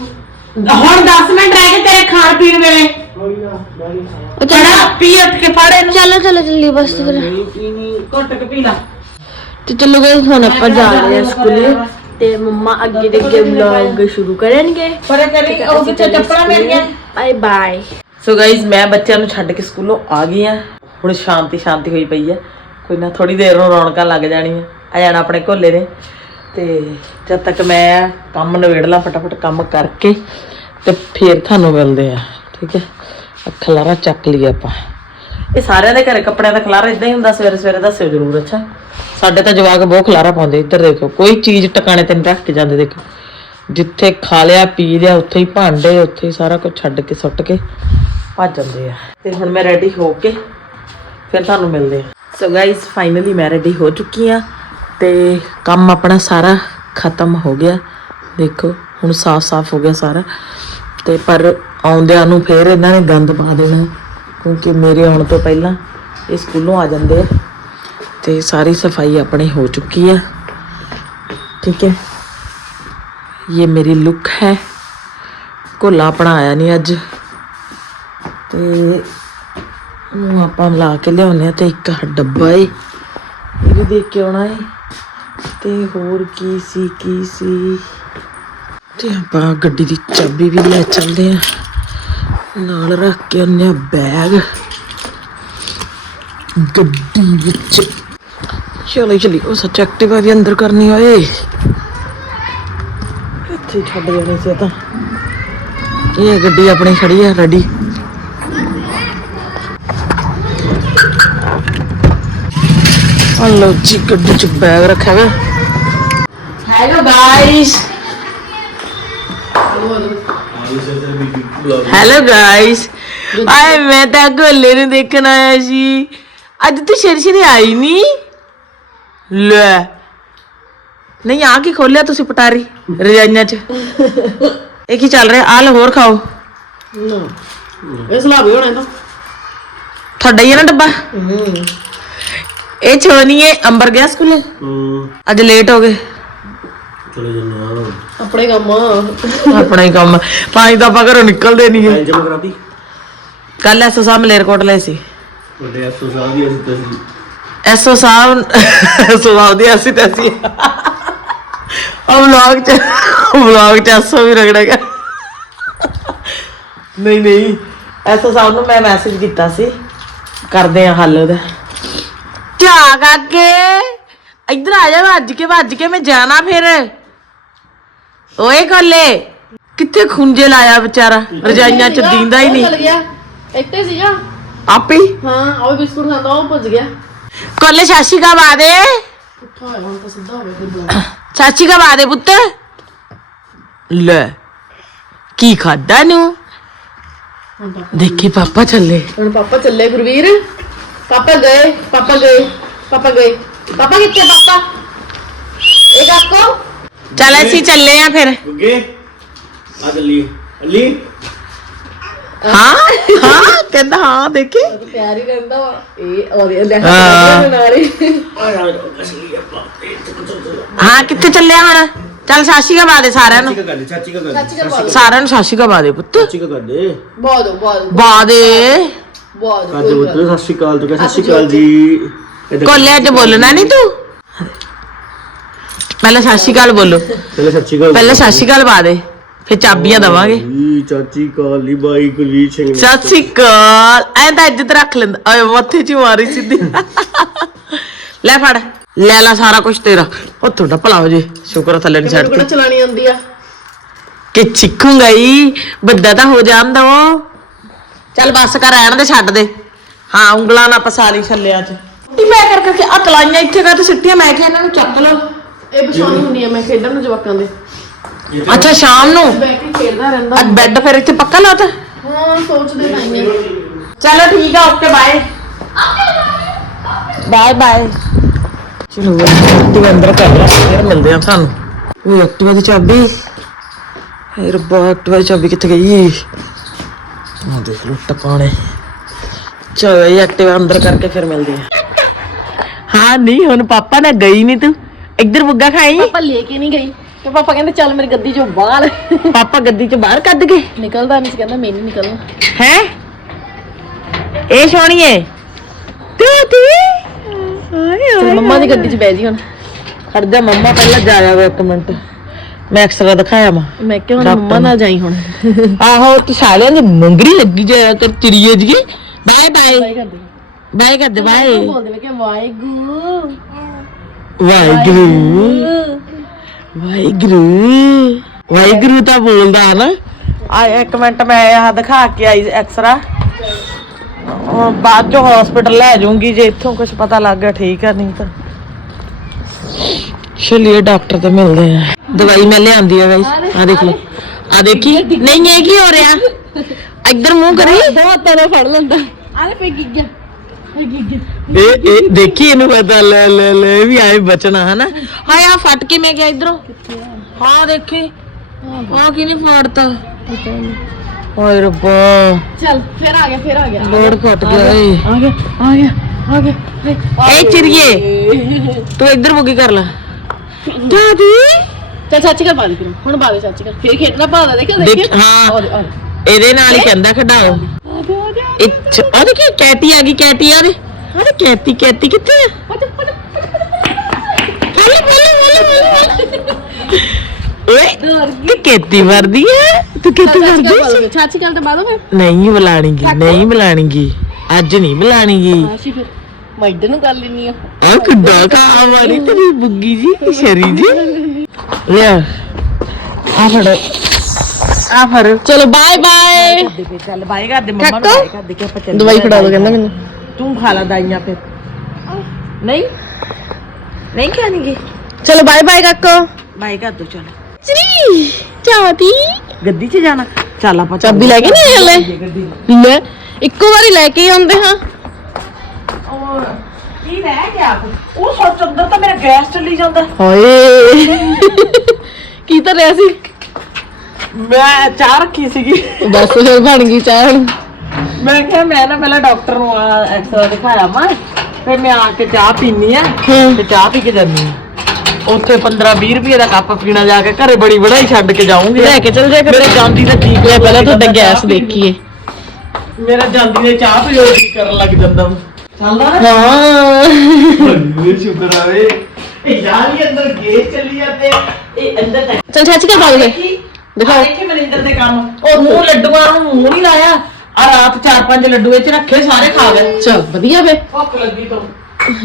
ਹੁਣ 10 ਮਿੰਟ ਰਹਿ ਗਏ ਤੇਰੇ ਖਾਣ ਪੀਣ ਵੇਲੇ। ਕੋਈ ਨਾ ਮੈਂ ਨਹੀਂ ਖਾਣਾ। ਉਹ ਚੜਾ ਪੀ ਉੱਠ ਕੇ ਫੜ ਇਹਨੂੰ। ਚਲੋ ਚਲੋ ਚੱਲੀ ਬਸ ਫਿਰ ਨਹੀਂ ਪੀਣੀ। ਘੁੱਟ ਕੇ ਪੀ ਲਾ। ਤੇ ਚਲੋ ਗਏ ਹੁਣ ਆਪਾਂ ਜਾ ਰਹੇ ਹਾਂ ਸਕੂਲੇ। ਤੇ ਮੰਮਾ ਅੱਗੇ ਦੇ ਅੱਗੇ ਵਲੌਗ ਸ਼ੁਰੂ ਕਰਨਗੇ। ਪਰ ਕਰੀ ਉਹ ਕਿੱਥੇ ਚੱਪਲਾਂ ਮੇਰੀਆਂ ਬਾਏ ਬਾਏ ਸੋ ਗਾਇਜ਼ ਮੈਂ ਬੱਚਿਆਂ ਨੂੰ ਛੱਡ ਕੇ ਸਕੂਲੋਂ ਆ ਗਈ ਆ। ਹੁਣ ਸ਼ਾਂਤੀ ਸ਼ਾਂਤੀ ਹੋਈ ਪਈ ਆ। ਕੋਈ ਨਾ ਥੋੜੀ ਦੇਰ ਨੂੰ ਰੌਣਕਾਂ ਲੱਗ ਜਾਣੀਆਂ। ਆ ਜਾਣਾ ਆਪਣੇ ਘੋਲੇ ਨੇ। ਤੇ ਜਦ ਤੱਕ ਮੈਂ ਕੰਮ ਨਵੇੜ ਲਾਂ ਫਟਾਫਟ ਕੰਮ ਕਰਕੇ ਤੇ ਫੇਰ ਤੁਹਾਨੂੰ ਮਿਲਦੇ ਆ। ਠੀਕ ਹੈ? ਖਲਾਰਾ ਚੱਕ ਲਈ ਆਪਾਂ। ਇਹ ਸਾਰਿਆਂ ਦੇ ਘਰੇ ਕੱਪੜਿਆਂ ਦਾ ਖਲਾਰਾ ਇਦਾਂ ਹੀ ਹੁੰਦਾ ਸਵੇਰੇ ਸਵੇਰੇ ਦੱਸਿਓ ਜ਼ਰੂਰ ਅੱਛਾ? ਸਾਡੇ ਤਾਂ ਜਵਾਕ ਬਹੁਤ ਖਲਾਰਾ ਪਾਉਂਦੇ ਇੱਧਰ ਦੇਖੋ, ਕੋਈ ਚੀਜ਼ ਟਿਕਾਣੇ ਤੇ ਨਹੀਂ ਰੱਖ ਕੇ ਜਾਂਦੇ ਦੇਖੋ। ਜਿੱਥੇ ਖਾ ਲਿਆ, ਪੀ ਲਿਆ, ਉੱਥੇ ਹੀ ਭਾਂਡੇ, ਉੱਥੇ ਹੀ ਸਾਰਾ ਕੁਝ ਛੱਡ ਕੇ, ਸੁੱਟ ਕੇ ਭੱਜ ਜਾਂਦੇ ਆ। ਤੇ ਹੁਣ ਮੈਂ ਰੈਡੀ ਹੋ ਕੇ ਫਿਰ ਤੁਹਾਨੂੰ ਮਿਲਦੇ ਆ। ਸੋ ਗਾਇਸ ਫਾਈਨਲੀ ਮੈਂ ਰੈਡੀ ਹੋ ਚੁੱਕੀ ਆ ਤੇ ਕੰਮ ਆਪਣਾ ਸਾਰਾ ਖਤਮ ਹੋ ਗਿਆ। ਦੇਖੋ, ਹੁਣ ਸਾਫ਼-ਸਾਫ਼ ਹੋ ਗਿਆ ਸਾਰਾ। ਤੇ ਪਰ ਆਉਂਦਿਆਂ ਨੂੰ ਫੇਰ ਇਹਨਾਂ ਨੇ ਗੰਦ ਪਾ ਦੇਣਾ, ਕਿਉਂਕਿ ਮੇਰੇ ਆਉਣ ਤੋਂ ਪਹਿਲਾਂ ਇਹ ਸਕੂਲੋਂ ਆ ਜਾਂਦੇ ਆ। ਤੇ ਸਾਰੀ ਸਫ਼ਾਈ ਆਪਣੀ ਹੋ ਚੁੱਕੀ ਆ। ਠੀਕ ਹੈ। ਇਹ ਮੇਰੀ ਲੁੱਕ ਹੈ। ਕੋਲਾ ਆਪਣਾ ਆਇਆ ਨਹੀਂ ਅੱਜ। ਤੇ ਨੂੰ ਆਪਾਂ ਲਾ ਕੇ ਲਿਆਉਂਦੇ ਆ ਤੇ ਇੱਕ ਡੱਬਾ ਏ। ਇਹ ਵੀ ਦੇਖ ਕੇ ਆਉਣਾ ਏ। ਤੇ ਹੋਰ ਕੀ ਸੀ ਕੀ ਸੀ। ਤੇ ਆਪਾਂ ਗੱਡੀ ਦੀ ਚਾਬੀ ਵੀ ਲੈ ਚੱਲਦੇ ਆ ਨਾਲ ਰੱਖ ਕੇ ਆਉਂਦੇ ਆ ਬੈਗ। ਗੱਡੀ ਵਿੱਚ ਚਲੋ ਚਲੀ ਉਹ ਸੱਚ ਐਕਟਿਵਾ ਵੀ ਅੰਦਰ ਕਰਨੀ ਹੋਏ ਇੱਥੇ ਛੱਡ ਜਾਣੀ ਸੀ ਤਾਂ। ਇਹ ਗੱਡੀ ਆਪਣੀ ਖੜੀ ਆ ਰੈਡੀ ਆ ਜੀ, ਗੱਡੀ ਚ ਬੈਗ ਰੱਖਿਆ ਵਾ। ਹੈਲੋ ਗਾਇਸ ਹੈਲੋ ਗਾਇਸ ਆਏ, ਮੈਂ ਤਾਂ ਗੋਲੇ ਨੂੰ ਦੇਖਣ ਆਇਆ ਸੀ। ਅੱਜ ਤੂੰ ਸ਼ੇਰ ਸ਼ੇਰੀ ਆਈ ਨਹੀਂ ਲੈ। ਨਹੀਂ ਆ ਕੀ ਖੋਲਿਆ ਤੁਸੀਂ ਪਟਾਰੀ ਰਜਾਈਆਂ ਚ? ਇਹ ਕੀ ਚੱਲ ਰਿਹਾ? ਆ ਲਓ ਹੋਰ ਖਾਓ। ਇਸ ਲਾ ਵੀ ਹੋਣਾ ਤਾਂ। ਤੁਹਾਡਾ ਹੀ ਹੈ ਨਾ ਡੱਬਾ? ਇਹ ਛੋਨੀਏ ਅੰਬਰ ਗਿਆ ਸਕੂਲੇ? ਹੂੰ। ਅੱਜ ਲੇਟ ਹੋ ਗਏ। ਚਲੇ ਜੰਨੇ ਆ ਆਪਣੇ ਕੰਮ ਆਪਣਾ ਹੀ ਕੰਮ ਪਾਣੀ ਤਾਂ ਆਪਾਂ ਘਰੋਂ ਨਿਕਲਦੇ ਨਹੀਂ ਐਂ ਜਮਾ ਕਰਾਤੀ। ਕੱਲ ਐਸਓ ਸਾਹਿਬ ਮਲੇਰਕੋਟਲੇ ਸੀ। ਵੱਡੇ ਐਸੋ ਸਾਹਿਬ ਦੀ ਅਸੀਂ ਤੁਸੀਂ ਐਸਓ ਸਾਹਿਬ ਸਾਹਿਬ ਦੀ ਅਸੀਂ ਤੇ ਅਸੀਂ ਉਹ ਵਲੌਗ ਚ ਵਲੌਗ ਚ ਐਸਓ ਵੀ ਰਗੜਾ ਗਿਆ। ਨਹੀਂ ਨਹੀਂ। ਐਸਓ ਸਾਹਿਬ ਨੂੰ ਮੈਂ ਮੈਸੇਜ ਕੀਤਾ ਸੀ। ਕਰਦੇ ਆ ਹੱਲ ਉਹਦਾ। ਕਿਆ ਕਾਕੇ? ਇੱਧਰ ਆ ਜਾ ਵੱਜ ਕੇ ਵੱਜ ਕੇ ਮੈਂ ਜਾਣਾ ਫਿਰ। ਓਏ ਕੋਲੇ ਕਿੱਥੇ ਖੁੰਝੇ ਲਾਇਆ ਵਿਚਾਰਾ? ਰਜਾਈਆਂ ਚ ਦੀਂਦਾ ਹੀ ਚੱਲ ਨਹੀਂ। ਗਿਆ। ਇੱਥੇ ਸੀਗਾ। ਆਪੇ ਹੀ? ਹਾਂ ਉਹ ਬਿਸਕੁਟ ਖਾਂਦਾ ਉਹ ਭੱਜ ਗਿਆ। ਕੋਲੇ ਸ਼ਾਸ਼ੀ ਕਾ ਬਾਦੇ ਉੱਠਾ ਹੋਇਆ ਹੁਣ ਤਾਂ ਸਿੱਧਾ ਹੋ ਗਿਆ ਫਿਰ ਬੁਲਾ। ਚਾਚੀ ਕਾ ਬਾਦੇ ਪੁੱਤ। ਲੈ ਕੀ ਖਾਦਾ ਨੂੰ ਹੁਣ ਪਾਪਾ ਦੇਖੀ ਪਾਪਾ ਚੱਲੇ। ਹੁਣ ਪਾਪਾ ਚੱਲੇ ਗੁਰਵੀਰ। ਪਾਪਾ ਗਏ ਪਾਪਾ ਗਏ ਪਾਪਾ ਗਏ। ਪਾਪਾ ਕਿੱਥੇ ਪਾਪਾ? ਇਹ ਕਾਕੋ? ਚੱਲ ਅਸੀਂ ਚੱਲੇ ਆ ਫਿਰ। ਅੱਗੇ। ਆ ਚੱਲੀ ਅੱਲੀ। ਹਾਂ? ਹਾਂ? ਕਹਿੰਦਾ ਹਾਂ ਦੇਖੀ। ਪਿਆਰ ਹੀ ਰਹਿੰਦਾ ਵਾ। ਇਹ ਉਹਦੇ ਦੇਖ ਹਾਂ। ਨਾਲ ਹੀ। ਹਾਂ ਕਿੱਥੇ ਚੱਲੇ ਹੁਣ? ਚੱਲ ਸਾਸ਼ੀ ਕਾ ਬਾਦੇ ਸਾਰਿਆਂ ਨੂੰ। ਚਾਚੀ ਕਾ ਦੇ ਚਾਚੀ ਕਾ ਦੇ ਚਾਚੀ ਕਰ ਪਾ ਸਾਰਿਆਂ ਨੂੰ ਸਾਸ਼ੀ ਕਾ ਬਾਦੇ ਪੁੱਤ। ਚਾਚੀ ਕਾ ਕਰ ਦੇ ਬਹੁਤ ਬਹੁਤ ਬਾਦੇ ਬਹੁਤ ਦੇ ਪੁੱਤ ਸਤਿ ਸ਼੍ਰੀ ਅਕਾਲ ਤੂੰ ਕਹ ਸਤਿ ਸ਼੍ਰੀ ਅਕਾਲ ਜੀ। ਏਦਾਂ। ਕੋਲੇ ਅੱਜ ਬੋਲਣਾ ਨਹੀਂ ਤੂੰ? ਪਹਿਲਾਂ ਸਾਸ਼ੀ ਕਾਲ ਬੋਲੋ। ਪਹਿਲੇ ਸਤਿ ਸ਼੍ਰੀ ਅਕਾਲ ਪਹਿਲਾਂ ਸਾਸ਼ੀ ਕਾਲ ਬਾਦੇ ਫਿਰ ਚਾਬੀਆਂ ਦਵਾਂਗੇ। ਜੀ ਚਾਚੀ ਕਾਲੀ ਬਾਈ ਕੁਲਵੀਰ ਸਿੰਘ ਨੇ ਸਤਿ ਸ਼੍ਰੀ ਅਕਾਲ। ਐਂ ਤਾਂ ਇੱਜ਼ਤ ਰੱਖ ਲੈਂਦਾ। ਓਏ ਮੱਥੇ 'ਚ ਮਾਰੀ ਸਿੱਧੀ। ਲੈ ਫੜ। ਲੈ ਲੈ ਸਾਰਾ ਕੁਝ ਤੇਰਾ। ਉਹ ਤੁਹਾਡਾ ਭਲਾ ਹੋ ਜੇ। ਸ਼ੁਕਰ ਆ ਥੱਲੇ ਨਹੀਂ ਮੈਨੂੰ ਕਿਹੜਾ ਚਲਾਣੀ ਆਉਂਦੀ ਆ? ਕਿ ਸਿੱਖੂਗਾ ਹੀ ਵੱਡਾ ਤਾਂ ਹੋ ਜਾਂਦਾ ਉਹ। ਚੱਲ ਬੱਸ ਕਰ ਰਹਿਣ ਦੇ ਛੱਡ ਦੇ। ਹਾਂ ਉਂਗਲਾਂ ਨਾ ਪਸਾ ਲਈ ਛੱਲਿਆਂ 'ਚ। ਟੀ ਮੈਂ ਕਰ ਕਰਕੇ ਆ ਕਲਾਈਆਂ ਇੱਥੇ ਕਾ ਤੇ ਸਿੱਟੀਆਂ? ਮੈਂ ਕਿਹਾ ਇਹਨਾਂ ਨੂੰ ਚੱਕ ਲਓ। ਇਹ ਬਿਛਾਉਣੀ ਹੁੰਦੀ ਆ ਮੈਂ ਖੇਡਣ ਨੂੰ ਜਵਾਕਾਂ ਦੇ। ਅੱਛਾ ਸ਼ਾਮ ਨੂੰ? ਬੈ ਕੇ ਖੇਡਦਾ ਰਹਿੰਦਾ ਅੱਜ ਬੈੱਡ ਫਿਰ ਇੱਥੇ ਪੱਕਾ ਲਾਤਾ ਹਾਂ ਸੋਚਦੇ ਇੰਨੇ ਚਲੋ ਠੀਕ ਆ ਓਕੇ ਬਾਏ ਬਾਏ ਬਾਏ ਚਲੋ ਐਕਟਿਵ ਅੰਦਰ ਕਰ ਲਾ ਫਿਰ ਮਿਲਦੇ ਆ ਤੁਹਾਨੂੰ। ਉਹ ਐਕਟਿਵਾ ਦੀ ਚਾਬੀ। ਇਹ ਰੱਬਾ ਐਕਟਿਵਾ ਦੀ ਚਾਬੀ ਕਿੱਥੇ ਗਈ? ਆ ਦੇਖ ਲੋ ਟਪਾਣੇ ਚਲੋ ਇਹ ਐਕਟਿਵਾ ਅੰਦਰ ਕਰਕੇ ਫਿਰ ਮਿਲਦੇ ਆ। ਹਾਂ ਨਹੀਂ ਹੁਣ ਪਾਪਾ ਨਾਲ ਗਈ ਨਹੀਂ ਤੂੰ। ਇੱਧਰ ਬੁੱਗਾ ਖਾਈ ਪਾਪਾ ਲੈ ਕੇ ਨਹੀਂ ਗਈ। ਤੇ ਪਾਪਾ ਕਹਿੰਦੇ ਚੱਲ ਮੇਰੀ ਗੱਦੀ ਚੋਂ ਬਾਹਰ। ਪਾਪਾ ਗੱਡੀ ਚ ਬਾਹਰ ਕੱਢ ਗਏ। ਨਿਕਲਦਾ ਨਹੀਂ ਸੀ ਕਹਿੰਦਾ ਮੈਂ ਨਹੀਂ ਨਿਕਲਣਾ। ਹੈ? ਇਹ ਸੋਣੀਏ ਤੂੰ ਤੀ ਚੱਲ ਮੰਮਾ ਦੀ ਗੱਡੀ 'ਚ ਬਹਿ ਜੀ ਹੁਣ। ਖੜ ਜਾ ਮੰਮਾ ਪਹਿਲਾਂ ਜਾ ਜਾਵੇ ਇੱਕ ਮਿੰਟ। ਮੈਂ ਐਕਸਰਾ ਦਿਖਾਇਆ ਮਾ ਮੈਂ ਕਿਹਾ ਹੁਣ ਮੰਮਾ ਨਾਲ ਜਾਈ ਹੁਣ। ਆਹੋ ਤੇ ਸਾਲਿਆਂ ਦੀ ਮੰਗਰੀ ਲੱਗੀ ਜਾਇਆ ਤੇ ਚਿੜੀਏ ਜੀ ਬਾਏ ਬਾਏ। ਬਾਏ ਕਰਦੇ ਬਾਏ ਬੋਲਦੇ ਵੇ ਕਿ ਵਾਹਿਗੁਰੂ। ਵਾਹਿਗੁਰੂ। ਵਾਹਿਗੁਰੂ। ਵਾਹਿਗੁਰੂ ਤਾਂ ਬੋਲਦਾ ਨਾ। ਆ ਇੱਕ ਮਿੰਟ ਮੈਂ ਆਹ ਦਿਖਾ ਕੇ ਆਈ ਐਕਸਰਾ। ਉਹ ਬਾਅਦ ਚੋਂ ਹਸਪੀਟਲ ਲੈ ਜਾਊਂਗੀ ਜੇ ਇੱਥੋਂ ਕੁਝ ਪਤਾ ਲੱਗ ਗਿਆ ਠੀਕ ਆ ਨਹੀਂ ਤਾਂ। ਚਲਿਏ ਡਾਕਟਰ ਤੇ ਮਿਲਦੇ ਆ। ਦਵਾਈ ਮੈਂ ਲਿਆਂਦੀ ਆ ਗਾਇਸ। ਆ ਦੇਖ ਲਓ। ਆ ਦੇਖੀ? ਨਹੀਂ ਇਹ ਕੀ ਹੋ ਰਿਹਾ? ਇੱਧਰ ਮੂੰਹ ਕਰੀ। ਹੱਥਾਂ ਨਾਲ ਫੜ ਲੈਂਦਾ। ਆਲੇ ਪੇ ਗਿੱਗਿਆ ਇਹ ਇਹ ਦੇਖੀ ਇਹਨੂੰ ਪਤਾ ਲੈ ਲੈ ਲੈ ਇਹ ਵੀ ਆਏ ਬਚਣਾ ਹਨਾ? ਹਾਏ ਆ ਫਟ ਕੇ ਮੈਂ ਗਿਆ ਇਧਰੋਂ? ਹਾਂ ਦੇਖੀ ਆ ਕਿਨੇ ਫਾੜਤਾ? ਓਏ ਰੱਬਾ। ਚੱਲ ਫਿਰ ਆ ਗਿਆ ਫਿਰ ਆ ਗਿਆ। ਲੋੜ ਘਟ ਗਿਆ ਏ ਆ ਗਿਆ ਆ ਗਿਆ ਆ ਗਿਆ। ਏ ਚਿੜੀਏ ਤੂੰ ਇੱਧਰ ਮੁੱਗੀ ਕਰ ਲੈ। ਦਾਦੀ ਚੱਲ ਘਰ ਪਾ ਦੇ ਫਿਰ ਹੁਣ ਦੇ ਚਾਚੀ ਘਰ ਫਿਰ ਖੇਡਣਾ ਦੇ ਦੇਖਿਆ ਦੇਖ ਹਾਂ। ਇਹਦੇ ਨਾਲ ਹੀ ਕਹਿੰਦਾ ਖਡਾਓ। ਆ ਦੇ, ਆ ਦੇ, ਇੱਛ ਆ ਦੇਖੀ ਕੈਤੀ ਆ ਗਈ ਕੈਤੀ ਆ ਦੇ ਆ ਦੇ ਕੈਤੀ ਕੈਤੀ ਕਿੱਥੇ ਆ? ਆ ਆ। ਬੋਲੇ ਬੋਲੇ ਬੋਲੇ ਬੋਲੇ। ਓਏ ਤੂੰ ਕੈਤੀ ਵਰਦੀ ਹੈ ਤੂੰ ਕੈਤੀ ਵਰਦੀ ਸੀ? ਚਾਚੀ ਘਰ ਤਾਂ ਪਾ ਦੋ ਫਿਰ ਨਹੀਂ ਬੁਲਾਣੀਗੀ ਨਹੀਂ ਬੁਲਾਣੀਗੀ। ਅੱਜ ਨਹੀਂ ਬੁਲਾਣੀਗੀ। ਆਸ਼ੀ ਫਿਰ ਮੈਂ ਇੱਧਰ ਨੂੰ ਕਰ ਲੈਣੀ ਆ ਆ ਕਿੱਡਾ ਕਾ ਮਾਰੀ ਤੇਰੀ ਬੁੱਗੀ ਜੀ ਸ਼ਰੀ ਜੀ। ਲੈ ਆ ਫੜ। ਆ ਫੜ। ਚਲੋ ਬਾਏ ਬਾਏ ਚੱਲ ਬਾਈ ਕਰ ਦੇ ਮੰਮਾ ਨੂੰ ਬਾਈ ਕਰ ਦੇ ਕਿ ਆਪਾਂ ਚੱਲ ਦਵਾਈ ਫੜਾ ਦੋ ਕਹਿੰਦਾ ਮੈਨੂੰ। ਤੂੰ ਖਾ ਲਾ ਦਾਈਆਂ ਫਿਰ। ਨਹੀਂ? ਨਹੀਂ ਖਾਣੀਗੇ। ਚਲੋ ਬਾਏ ਬਾਏ ਕਾਕੋ। ਬਾਈ ਕਰ ਦੋ ਚੱਲ। ਚਰੀ ਚਾਤੀ ਗੱਡੀ 'ਚ ਜਾਣਾ। ਚੱਲ ਆਪਾਂ ਚਾਬੀ ਲੈ ਕੇ ਨਹੀਂ ਆਏ ਹਲੇ? ਲੈ ਇੱਕੋ ਵਾਰੀ ਲੈ ਕੇ ਆਉਂਦੇ ਹਾਂ। ਔਰ ਕੀ ਰਹਿ ਗਿਆ ਉਹ ਸੋਚ ਅੰਦਰ ਤਾਂ ਮੇਰਾ ਗੈਸ ਚੱਲੀ ਜਾਂਦਾ। ਹਾਏ। ਕੀ ਤਾਂ ਰਿਆ ਸੀ? ਮੈਂ ਚਾਹ ਰੱਖੀ ਸੀਗੀ। ਬਸ ਫਿਰ ਬਣ ਗਈ ਚਾਹ। ਮੈਂ ਕਿਹਾ ਮੈਂ ਨਾ ਪਹਿਲਾਂ ਡਾਕਟਰ ਨੂੰ ਐਕਸਰਾ ਦਿਖਾਇਆ ਮੈਂ ਫਿਰ ਮੈਂ ਆ ਕੇ ਚਾਹ ਪੀਨੀ ਆ ਹੂੰ। ਤੇ ਚਾਹ ਪੀ ਕੇ ਜਾਂਦੀ ਆ। ਉੱਥੇ 15 20 ਰੁਪਏ ਦਾ ਕੱਪ ਪੀਣਾ ਜਾ ਕੇ ਘਰੇ ਬੜੀ ਬੜਾਈ ਛੱਡ ਕੇ ਜਾਊਂਗੀ। ਲੈ ਕੇ ਚੱਲ ਜਾ ਕਰ ਮੇਰੇ ਜਾਂਦੀ ਦਾ ਠੀਕ ਲੈ ਪਹਿਲਾਂ ਤੁਹਾਡਾ ਗੈਸ ਦੇਖੀਏ ਮੇਰਾ ਜਾਂਦੀ ਦੇ ਚਾਹ ਪੀਓ ਜੀ ਕਰਨ ਲੱਗ ਜਾਂਦਾ ਚੱਲਦਾ ਨਾ। ਹਾਂ। ਬੜੀ ਸ਼ੁਕਰ ਆਵੇ ਇਹ ਯਾਰ ਹੀ ਅੰਦਰ ਗੇਸ ਚੱਲੀ ਜਾਂਦੇ ਇਹ ਅੰਦਰ ਚਲ ਚਾਚੀ ਕਾ ਬਾਲ ਦੇਖੀ ਦਿਖਾਓ। ਦੇਖੀ ਮਨਿੰਦਰ ਦੇ ਕੰਮ ਉਹ ਮੂੰਹ ਲੱਡੂਆਂ ਨੂੰ ਮੂੰਹ ਨਹੀਂ ਲਾਇਆ। ਆ ਰਾਤ ਚਾਰ ਪੰਜ ਲੱਡੂ ਇਹ ਚ ਰੱਖੇ ਸਾਰੇ ਖਾ ਗਏ। ਚਲ ਵਧੀਆ ਵੇ। ਭੁੱਖ ਲੱਗੀ ਤੋਂ।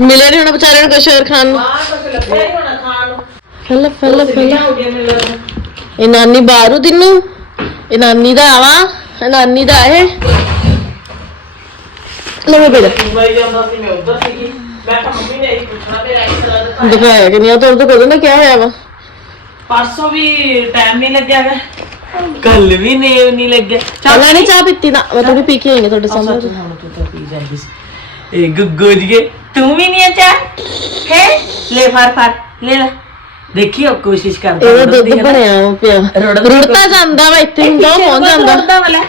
ਮਿਲੇ ਨਹੀਂ ਹੁਣ ਵਿਚਾਰਿਆਂ ਨੂੰ ਕੁਛ ਹੋਰ ਖਾਣ ਨੂੰ? ਹਾਂ ਕੁਝ ਲੱਗਿਆ ਹੀ ਹੋਣਾ ਖਾਣ ਨੂੰ। ਫੱਲ ਫੱਲ ਫੱਲ। ਹੋ ਗਿਆ ਮੈਨੂੰ ਲੱਗਦਾ ਇਹ ਨਾਨੀ ਬਾਹਰੋਂ ਦਿਨੂ ਇਹ ਨਾਨੀ ਦਾ ਆਵਾ। ਇਹ ਨਾਨੀ ਦਾ ਇਹ। ਲੈ ਮੈਂ ਬੇੜਾ ਮੁੰਬਈ ਜਾਂਦਾ ਸੀ ਮੈਂ ਉਧਰ ਸੀਗੀ। ਮੈਂ ਕਿਹਾ ਮੰਮੀ ਨੇ ਇਹੀ ਪੁੱਛਣਾ ਮੇਰਾ ਐਕਸਰਾ ਦਿਖਾਇਆ। ਦਿਖਾਇਆ ਕਿ ਨਹੀਂ? ਆ ਤਾਂ ਕਦੋਂ ਨਾ ਕਿਆ ਹੋਇਆ ਵਾ। ਪਰਸੋਂ ਵੀ ਟਾਈਮ ਨਹੀਂ ਲੱਗਿਆ ਗਾ ਕੱਲ ਵੀ ਨੇਮ ਨਹੀਂ ਲੱਗਿਆ। ਚੱਲ ਨਹੀਂ ਚਾਹ ਪੀਤੀ ਨਾ ਮੈਂ ਥੋੜੀ ਪੀ ਕੇ ਆਈ ਹਾਂ ਤੁਹਾਡੇ ਸਾਹਮਣੇ। ਸੱਚ ਹੁਣ ਤੂੰ ਤਾਂ ਪੀ ਜਾਂਦੀ ਸੀ ਇਹ ਗੁੱਗੂ ਜੀਏ ਤੂੰ ਵੀ ਨਹੀਂ ਅਚਾ ਹੈ? ਲੈ ਫੜ ਫੜ ਲੈ ਲੈ। ਦੇਖਿਓ ਕੋਸ਼ਿਸ਼ ਕਰਦਾ ਇਹਦਾ ਰੁੜਦੀ ਦੁੱਧ ਹੈ ਨਾ। ਬਣਿਆ ਵਾ ਪਿਆ। ਰੁੜਦੀ ਰੁੜਤਾ ਜਾਂਦਾ ਵਾ ਇੱਥੇ ਹੁੰਦਾ ਉਹ ਪਹੁੰਚ ਜਾਂਦਾ। ਰੁੜਦਾ ਵਾਲਾ।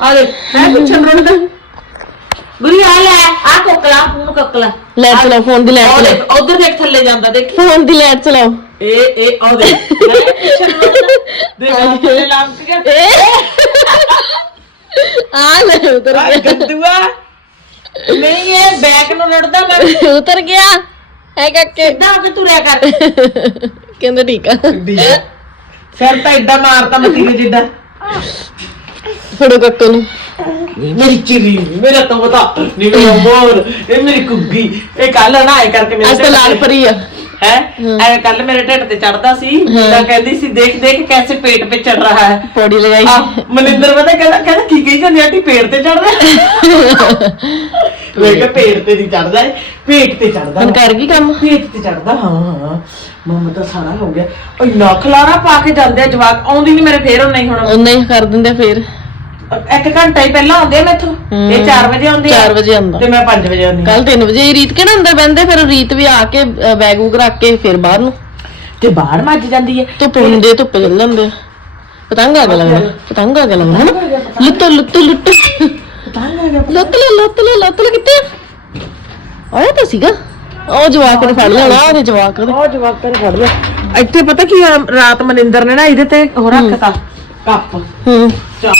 ਆ ਦੇ ਹੈ ਪੁੱਛਣ ਰੁੜਦਾ। ਗੁਰੀ ਆ ਲੈ ਆ ਕੋਕਲਾ ਫੋਨ ਕੋਕਲਾ। ਲੈ ਚਲਾਓ ਫੋਨ ਦੀ ਲੈਟ ਚਲਾਓ ਉਧਰ ਦੇਖ ਥੱਲੇ ਜਾਂਦਾ ਦੇਖ। ਫੋਨ ਦੀ ਲੈਟ ਚਲਾਓ। ਇਹ ਇਹ ਆ ਦੇ ਪੁੱਛਣ ਰੁੜਦਾ ਦੇਖ ਆਹ ਥੱਲੇ ਲੰਕ ਗਿਆ ਆ ਲੈ ਉਤਰ ਆ ਗਿਆ। ਗੰਦੂਆ। ਨਹੀਂ ਇਹ ਬੈਕ ਨੂੰ ਰੁੜਦਾ ਮੈਂ ਉਤਰ ਗਿਆ। ਹੈ ਕਾਕੇ ਕਿੱਦਾਂ ਹੋ ਕੇ ਤੁਰਿਆ ਕਰ। ਕਹਿੰਦਾ ਠੀਕ ਆ। ਸਿਰ ਤਾਂ ਏਦਾਂ ਮਾਰਤਾ ਮਤੀਰੇ ਜਿੱਦਾਂ। ਫੜੋ ਕਾਕੂ ਨੂੰ। ਮੇਰੀ ਚਿਰੀ ਮੇਰਾ ਤਾਂ ਬਤਾ ਨਹੀਂ ਮੇਰਾ ਮੋਰ ਇਹ ਮੇਰੀ ਕੁੱਗੀ। ਇਹ ਕੱਲ ਨਾ ਆਏ ਕਰਕੇ ਮੇਰੇ ਅੱਜ ਤਾਂ ਲਾਲ ਪਰੀ ਆ। ਹੈ? ਐ ਕੱਲ ਮੇਰੇ ਢਿੱਡ ਤੇ ਚੜਦਾ ਸੀ ਤਾਂ ਕਹਿੰਦੀ ਸੀ ਦੇਖ ਦੇਖ ਕੈਸੇ ਪੇਟ ਤੇ ਚੜ ਰਹਾ ਹੈ। ਪੌੜੀ ਲਗਾਈ। ਮਨਿੰਦਰ ਪਤਾ ਕਹਿੰਦਾ ਕਹਿੰਦਾ ਕੀ ਕਹੀ ਜਾਂਦੀ ਆਂਟੀ ਪੇਟ ਤੇ ਚੜਦਾ ਮੈਂ ਕਿਹਾ ਪੇਟ ਤੇ ਨਹੀਂ ਚੜਦਾ ਪੇਟ ਤੇ ਚੜਦਾ ਹੁਣ ਕਰ ਗਈ ਕੰਮ? ਪੇਟ ਤੇ ਚੜਦਾ ਹਾਂ ਹਾਂ ਮੰਮਾ ਤਾਂ ਸਾਰਾ ਹੋ ਗਿਆ। ਉਹ ਲੱਖ ਲਾਰਾ ਪਾ ਕੇ ਜਾਂਦੇ ਆ ਜਵਾਕ ਆਉਂਦੀ ਨਹੀਂ ਮੇਰੇ ਫੇਰ ਉਹ ਨਹੀਂ ਹੁਣ। ਉਹਨੇ ਹੀ ਕਰ ਦਿੰਦੇ ਫੇਰ। ਇੱਕ ਘੰਟਾ ਹੀ ਪਹਿਲਾਂ ਆਉਂਦੇ ਆ ਮੈਥੋਂ। ਇਹ 4 ਵਜੇ ਆਉਂਦੀ ਆ। 4 ਵਜੇ ਆਉਂਦਾ। ਤੇ ਮੈਂ 5 ਵਜੇ ਆਉਂਦੀ ਕੱਲ 3 ਵਜੇ ਹੀ ਰੀਤ ਕਿਹੜਾ ਅੰਦਰ ਬੈੰਦੇ ਫਿਰ ਰੀਤ ਵੀ ਆ ਕੇ ਬੈਗ ਵੂਗ ਰੱਖ ਕੇ ਫਿਰ ਬਾਹਰ ਨੂੰ। ਤੇ ਬਾਹਰ ਮੱਜ ਜਾਂਦੀ ਹੈ। ਧੁੱਪ ਹੁੰਦੇ ਧੁੱਪ ਚੱਲ ਜਾਂਦੇ। ਪਤੰਗ ਆ ਗਿਆ। ਲੱਗਦਾ ਪਤੰਗ ਆ ਗਿਆ ਲੱਗਦਾ ਹਨਾ ਲੁੱਟ ਲੁੱਟ ਲੁੱਟ। ਲੁੱਟ ਲੈ ਲੁੱਟ ਲੈ ਲੁੱਟ ਲੈ ਕਿੱਥੇ? ਆਇਆ ਤਾਂ ਸੀਗਾ। ਉਹ ਜਵਾਕ ਨੇ ਫੜ ਲੈਣਾ ਉਹਦੇ ਜਵਾਕ ਨੇ। ਉਹ ਜਵਾਕਾਂ ਨੇ ਫੜ ਲਿਆ। ਇੱਥੇ ਪਤਾ ਕੀ? ਰਾਤ ਮਨਿੰਦਰ ਨੇ ਨਾ ਇਹਦੇ ਤੇ ਉਹ ਰੱਖਤਾ ਕੱਪ। ਹੂੰ। ਚਾਹ।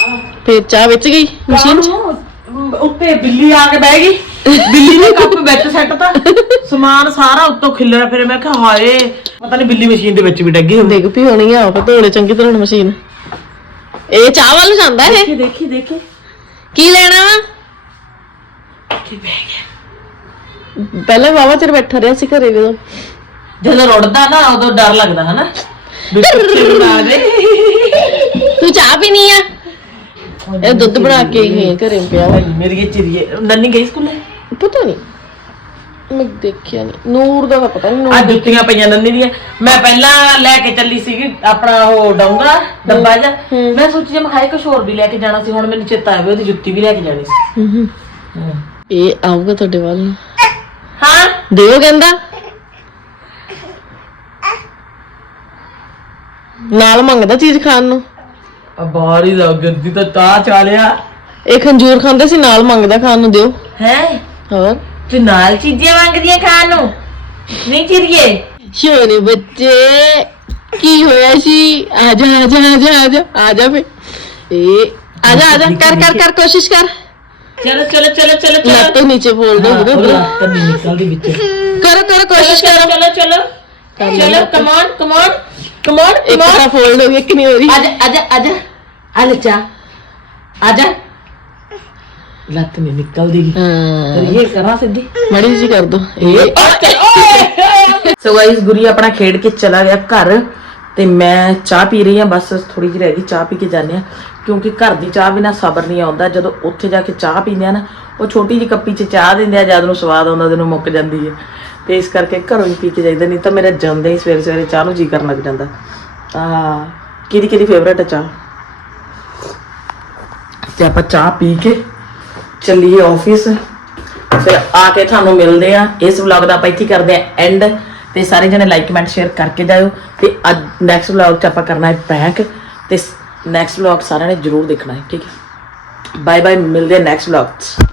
ਫਿਰ ਚਾਹ ਵਿੱਚ ਗਈ ਮਸ਼ੀਨ ਚ? ਉੱਤੇ ਬਿੱਲੀ ਆ ਕੇ ਬਹਿ ਗਈ। ਬਿੱਲੀ ਨੇ ਕੱਪ ਵਿੱਚ ਸੱਟਤਾ ਸਮਾਨ ਸਾਰਾ ਉੱਤੋਂ ਖਿਲਰਿਆ ਫਿਰ ਮੈਂ ਕਿਹਾ ਹਾਏ ਪਤਾ ਨਹੀਂ ਬਿੱਲੀ ਮਸ਼ੀਨ ਦੇ ਵਿੱਚ ਵੀ ਡੱਗੀ ਹੁੰਦੀ ਡਿੱਗ ਪਈ ਹੋਣੀ ਆ ਉਹ ਧੋਲੇ ਚੰਗੀ ਤਰ੍ਹਾਂ ਮਸ਼ੀਨ। ਇਹ ਚਾਹ ਵੱਲ ਜਾਂਦਾ ਇਹ? ਦੇਖੀ ਦੇਖੀ ਦੇਖੀ। ਕੀ ਲੈਣਾ ਵਾ? ਕੀ ਬਹਿ ਗਿਆ? ਪਹਿਲਾਂ ਵਾਵਾ ਚਿਰ ਬੈਠਾ ਰਿਹਾ ਸੀ ਘਰੇ ਜਦੋਂ। ਜਦੋਂ ਰੁੜਦਾ ਨਾ ਉਦੋਂ ਡਰ ਲੱਗਦਾ ਹਨਾ? ਵੀ ਪਿੱਛੇ ਤੂੰ ਚਾਹ ਪੀਣੀ ਆ? ਇਹ ਦੁੱਧ ਬਣਾ ਕੇ ਗਈ ਘਰੇ ਪਿਆ ਵਾ। ਮੇਰੀ ਇਹ ਚਿਰੀਏ ਨੰਨੀ ਗਈ ਸਕੂਲੇ? ਪਤਾ ਨਹੀਂ। ਮੈਂ ਦੇਖਿਆ ਨਹੀਂ। ਨੂਰ ਦਾ ਤਾਂ ਪਤਾ ਨਹੀਂ ਆ ਨੂਰ ਜੁੱਤੀਆਂ ਪਈਆਂ ਨੰਨੀ ਦੀਆਂ। ਮੈਂ ਪਹਿਲਾਂ ਲੈ ਕੇ ਚੱਲੀ ਸੀਗੀ ਆਪਣਾ ਉਹ ਡਾਉਂਗਾ ਡੱਬਾ ਜਿਹਾ। ਮੈਂ ਸੋਚੀ ਜੇ ਮੈਂ ਖਾਏ ਕੁਛ ਹੋਰ ਵੀ ਲੈ ਕੇ ਜਾਣਾ ਸੀ। ਹੁਣ ਮੈਨੂੰ ਚੇਤਾ ਆਇਆ ਵੀ ਉਹਦੀ ਜੁੱਤੀ ਵੀ ਲੈ ਕੇ ਜਾਣੀ ਸੀ। ਇਹ ਆਊਗਾ ਤੁਹਾਡੇ ਵੱਲ ਨੂੰ। ਹਾਂ? ਦਿਓ ਕਹਿੰਦਾ। ਨਾਲ ਮੰਗਦਾ ਚੀਜ਼ ਖਾਣ ਨੂੰ। ਆ ਬਾਹਰ ਹੀ ਲੱਗ ਗੰਦੀ ਤਾਂ ਤਾਂ ਚਾਲਿਆ ਇਹ ਖੰਜੂਰ ਖਾਂਦੇ ਸੀ ਨਾਲ ਮੰਗਦਾ ਖਾਣ ਨੂੰ ਦਿਓ। ਹੈ? ਹੋਰ? ਤੂੰ ਨਾਲ ਚੀਜ਼ਾਂ ਮੰਗਦੀਆਂ ਖਾਣ ਨੂੰ? ਨਹੀਂ ਚਿਰੀਏ? ਸ਼ੋਨੇ ਬੱਚੇ ਕੀ ਹੋਇਆ ਸੀ? ਆ ਜਾ ਆ ਜਾ ਆ ਜਾ ਆ ਜਾ ਆ ਜਾ ਫੇ। ਇਹ ਆ ਜਾ ਆ ਜਾ ਕਰ ਕਰ ਕਰ ਕੋਸ਼ਿਸ਼ ਕਰ। ਚਲੋ ਚਲੋ ਚਲੋ ਚਲੋ ਲੱਤ ਤੋਂ ਨੀਚੇ ਫੋਲ ਦੋ ਵੀਰੇ। ਕੰਨੀ ਨਿਕਲਦੀ ਵਿੱਚ। ਕਰੋ ਕਰੋ ਕੋਸ਼ਿਸ਼ ਕਰੋ। ਚਲੋ ਚਲੋ ਚਲੋ। ਕਮਾਨ ਕਮਾਨ ਕਮਾਨ ਇੱਕ ਤਾਂ ਫੋਲਡ ਹੋ ਗਈ ਇੱਕ ਨਹੀਂ ਹੋ ਰਹੀ। ਆਜਾ ਆਜਾ ਆ ਲੈ ਚਾ। ਆਜਾ ਲੱਤ ਨਹੀਂ ਨਿਕਲਦੀ ਹਾਂ। ਇਹ ਕਰਾਂ ਸਿੱਧੀ। ਮੜੀ ਜੀ ਕਰ ਦੋ। ਇਹ ਸੋ ਗਾਇਸ ਗੁਰੀ ਆਪਣਾ ਖੇਡ ਕੇ ਚਲਾ ਗਿਆ ਘਰ। ਤੇ ਮੈਂ ਚਾਹ ਪੀ ਰਹੀ ਹਾਂ ਬਸ ਥੋੜੀ ਜਿਹੀ ਰਹਿ ਗਈ ਚਾਹ ਪੀ ਕੇ ਜਾਂਦੇ ਆ ਕਿਉਂਕਿ ਘਰ ਦੀ ਚਾਹ ਬਿਨਾ ਸਬਰ ਨਹੀਂ ਆਉਂਦਾ। ਜਦੋਂ ਉੱਥੇ ਜਾ ਕੇ ਚਾਹ ਪੀਂਦੇ ਆ ਨਾ ਉਹ ਛੋਟੀ ਜਿਹੀ ਕੱਪੀ 'ਚ ਚਾਹ ਦਿੰਦੇ ਆ ਜਦ ਨੂੰ ਸਵਾਦ ਆਉਂਦਾ ਜਦੋਂ ਮੁੱਕ ਜਾਂਦੀ ਹੈ। ਤੇ ਇਸ ਕਰਕੇ ਘਰੋਂ ਹੀ ਪੀ ਕੇ ਜਾਈਦਾ ਨਹੀਂ ਤਾਂ ਮੇਰਾ ਜਾਂਦੇ ਹੀ ਸਵੇਰੇ ਸਵੇਰੇ ਚਾਹ ਨੂੰ ਜੀ ਕਰਨ ਲੱਗ ਜਾਂਦਾ। ਆ ਕਿਹਦੀ ਕਿਹਦੀ ਫੇਵਰੇਟ ਹੈ ਚਾਹ? ਤੇ ਆਪਾਂ ਚਾਹ ਪੀ ਕੇ ਚੱਲੀਏ ਆਫਿਸ ਫਿਰ ਆ ਕੇ ਤੁਹਾਨੂੰ ਮਿਲਦੇ ਆ ਇਸ ਵਲੌਗ ਦਾ ਆਪਾਂ ਇੱਥੇ ਕਰਦੇ ਆ ਐਂਡ ਤੇ ਸਾਰੇ ਜਣੇ ਲਾਈਕ ਕਮੈਂਟ ਸ਼ੇਅਰ ਕਰਕੇ ਜਾਇਓ। ਤੇ ਅੱਜ ਨੈਕਸਟ ਵਲੌਗ 'ਚ ਆਪਾਂ ਕਰਨਾ ਹੈ ਪ੍ਰੈਂਕ ਤੇ ਨੈਕਸਟ ਵਲੌਗ ਸਾਰਿਆਂ ਨੇ ਜਰੂਰ ਦੇਖਣਾ ਹੈ, ਠੀਕ ਹੈ। ਬਾਏ ਬਾਏ ਮਿਲਦੇ ਆ ਨੈਕਸਟ ਵਲੌਗ 'ਚ।